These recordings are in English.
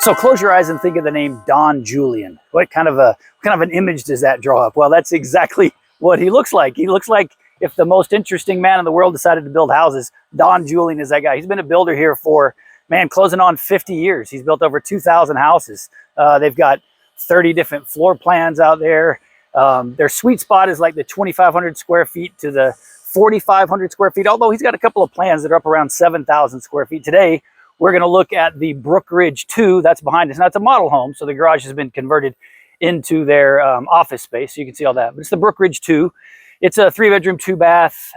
So close your eyes and think of the name Don Julian. What kind of an image does that draw up? Well, that's exactly what he looks like. He looks like if the most interesting man in the world decided to build houses, Don Julian is that guy. He's been a builder here for, man, closing on 50 years. He's built over 2,000 houses. They've got 30 different floor plans out there. Their sweet spot is like the 2,500 square feet to the 4,500 square feet, although he's got a couple of plans that are up around 7,000 square feet. Today, we're going to look at the Brookridge 2 that's behind us. Now, it's a model home, so the garage has been converted into their office space, so you can see all that. But it's the Brookridge 2. It's a 3-bedroom, 2-bath.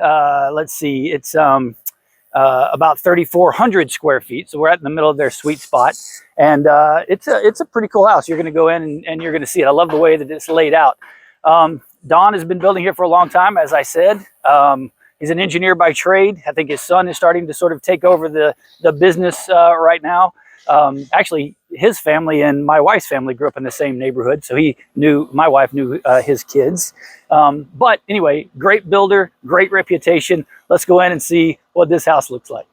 Let's see, it's about 3,400 square feet, so we're at in the middle of their sweet spot. And it's a pretty cool house. You're going to go in and you're going to see it. I love the way that it's laid out. Don has been building here for a long time, as I said. He's an engineer by trade. I think his son is starting to sort of take over the business right now. Actually, his family and my wife's family grew up in the same neighborhood, so my wife knew his kids. But anyway, great builder, great reputation. Let's go in and see what this house looks like.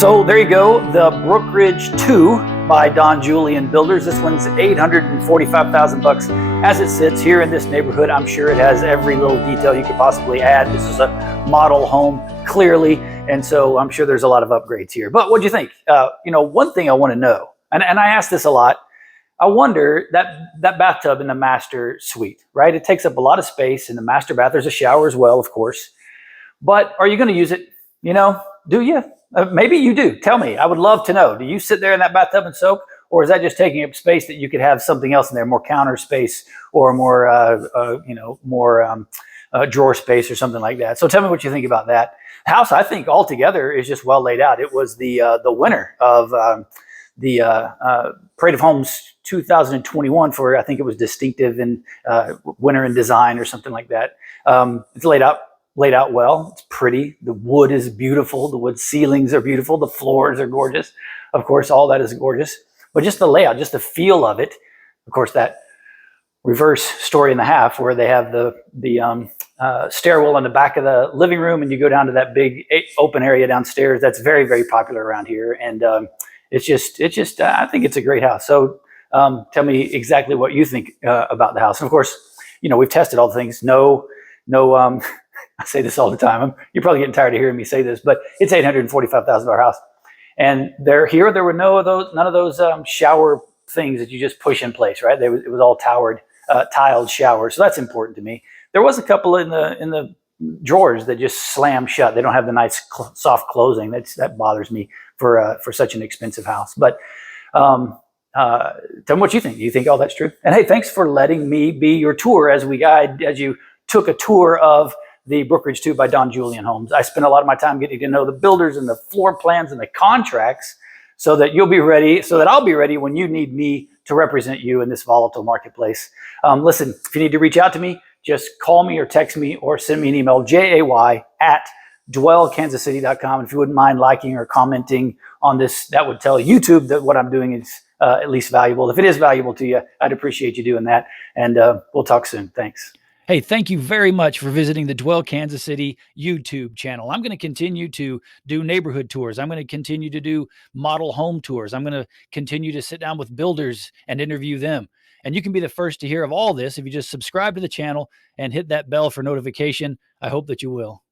So there you go, the Brookridge 2 by Don Julian Builders. This one's $845,000 as it sits here in this neighborhood. I'm sure it has every little detail you could possibly add. This is a model home, clearly, and so I'm sure there's a lot of upgrades here. But what do you think? One thing I want to know, and I ask this a lot, I wonder that bathtub in the master suite, right? It takes up a lot of space in the master bath. There's a shower as well, of course. But are you going to use it? Do you? Maybe you do. Tell me. I would love to know. Do you sit there in that bathtub and soak, or is that just taking up space that you could have something else in there, more counter space or more, drawer space or something like that? So tell me what you think about that. The house, I think, altogether is just well laid out. It was the winner of the Parade of Homes 2021 for, I think it was distinctive and winner in design or something like that. It's laid out well. It's pretty. The wood is beautiful. The wood ceilings are beautiful. The floors are gorgeous. Of course, all that is gorgeous. But just the layout, just the feel of it. Of course, that reverse story and a half where they have the stairwell in the back of the living room and you go down to that big open area downstairs. That's very, very popular around here. And it's just I think it's a great house. So tell me exactly what you think about the house. And of course, we've tested all the things. No, I say this all the time. You're probably getting tired of hearing me say this, but it's $845,000 house. And there were none of those shower things that you just push in place, right? It was all tiled showers. So that's important to me. There was a couple in the drawers that just slam shut. They don't have the nice soft closing. That bothers me for such an expensive house. But tell me what you think. Do you think all that's true? And hey, thanks for letting me be your tour as you took a tour of the Brookridge 2 by Don Julian Homes. I spent a lot of my time getting to know the builders and the floor plans and the contracts so that I'll be ready when you need me to represent you in this volatile marketplace. Listen, if you need to reach out to me, just call me or text me or send me an email, jay@dwellkansascity.com. And if you wouldn't mind liking or commenting on this, that would tell YouTube that what I'm doing is at least valuable. If it is valuable to you, I'd appreciate you doing that. And we'll talk soon. Thanks. Hey, thank you very much for visiting the Dwell Kansas City YouTube channel. I'm going to continue to do neighborhood tours. I'm going to continue to do model home tours. I'm going to continue to sit down with builders and interview them. And you can be the first to hear of all this if you just subscribe to the channel and hit that bell for notification. I hope that you will.